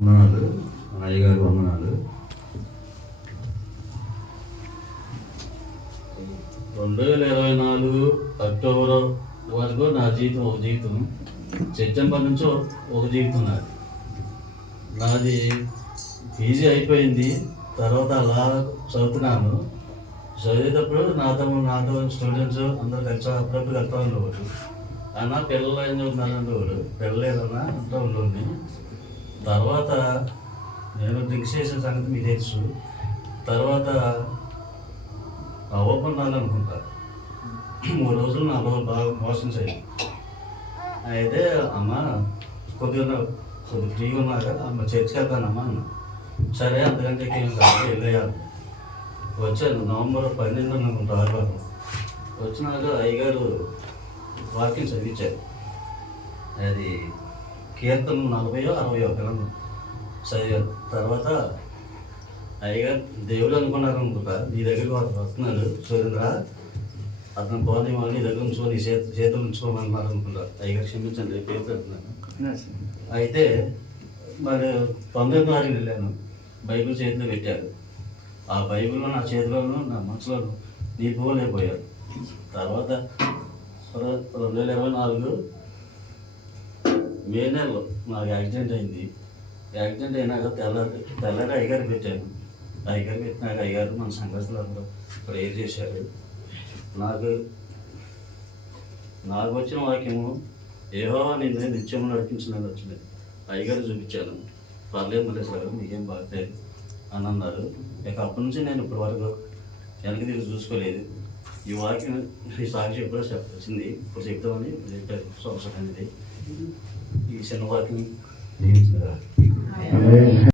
వందనాలు అయ్యగారు వందనాలు రెండు వేల ఇరవై నాలుగు అక్టోబర్ వరకు నా జీవితం ఒక జీవితం. సెప్టెంబర్ నుంచి ఒక జీవితం నాది. నాది పీజీ అయిపోయింది. తర్వాత అలా చదువుతున్నాను. చదివేటప్పుడు నాతో నాతో స్టూడెంట్స్ అందరూ కలిసి అప్పుడప్పుడు వెళ్తా ఉండేవారు. అన్న పిల్లలు ఏం చదువుతున్నారు ఉండేవారు పిల్లలేదన్నా అంతా ఉండేవాడిని. తర్వాత నేను డ్రింక్స్ చేసిన సంగతి మీకు తెలుసు. తర్వాత అవ్వకున్నాను అనుకుంటా. మూడు రోజులు నా రోజు బాగా మోసం చేయాలి అయితే అమ్మ కొద్దిగా కొద్ది కొద్దిగా ఫ్రీగా ఉన్నాక అమ్మ చర్చికి వెళ్తానమ్మా అన్న. సరే అంతకంటే ఏం కాదు వెళ్ళేయాలి. వచ్చాను నవంబర్ పన్నెండు అనుకుంటా ఆదివారం. వచ్చినాక అయ్యగారు వాకింగ్ చదివించారు. అది కీర్తన నలభయో అరవయో గ్రంథం. చదివారు తర్వాత అయ్యగారు దేవుడు అనుకున్నారు అనుకుంటా నీ దగ్గరికి వాడు వస్తున్నాడు సురేంద్ర అతను పోనీ నీ దగ్గర ఉంచుకో నీ చేతి చేతులు ఉంచుకోమన్నారు అనుకుంటా. అయ్యగారు క్షమించండి రేపు పేరు పెడుతున్నాను. అయితే మరి తొమ్మిదో తారీఖు వెళ్ళాను. బైబిల్ చేతిలో పెట్టారు. ఆ బైబిల్లో నా చేతిలోనూ నా మనసులోను పోలేకపోయారు తర్వాత రెండు వేల ఇరవై నాలుగు మే నెలలో నాకు యాక్సిడెంట్ అయింది. యాక్సిడెంట్ అయినాక తెల్లారి తెల్లారి అయ్యగారు పెట్టాను అయ్యగారు పెట్టినాక అయ్యగారు మన సంఘస్థులు అందరూ ప్రేయర్ చేశారు. నాకు నాకు వచ్చిన వాక్యము ఏహో నిన్ను నిత్యం నడిపించినది వచ్చింది. అయ్యగారు చూపించాను పర్లేదు మళ్ళీ సార్ మీకేం బాగలేదు అని అన్నారు. ఇక అప్పటి నుంచి నేను ఇప్పటి వరకు వెనక్కి తిరిగి చూసుకోలేదు. ఈ వాక్యం ఈ సాక్షి ఎప్పుడో చెప్పాల్సింది ఇప్పుడు చెప్తామని ఇప్పుడు చెప్పారు. సంవత్సరం అనేది ఈ చిన్న వాక్యం దీవించారు.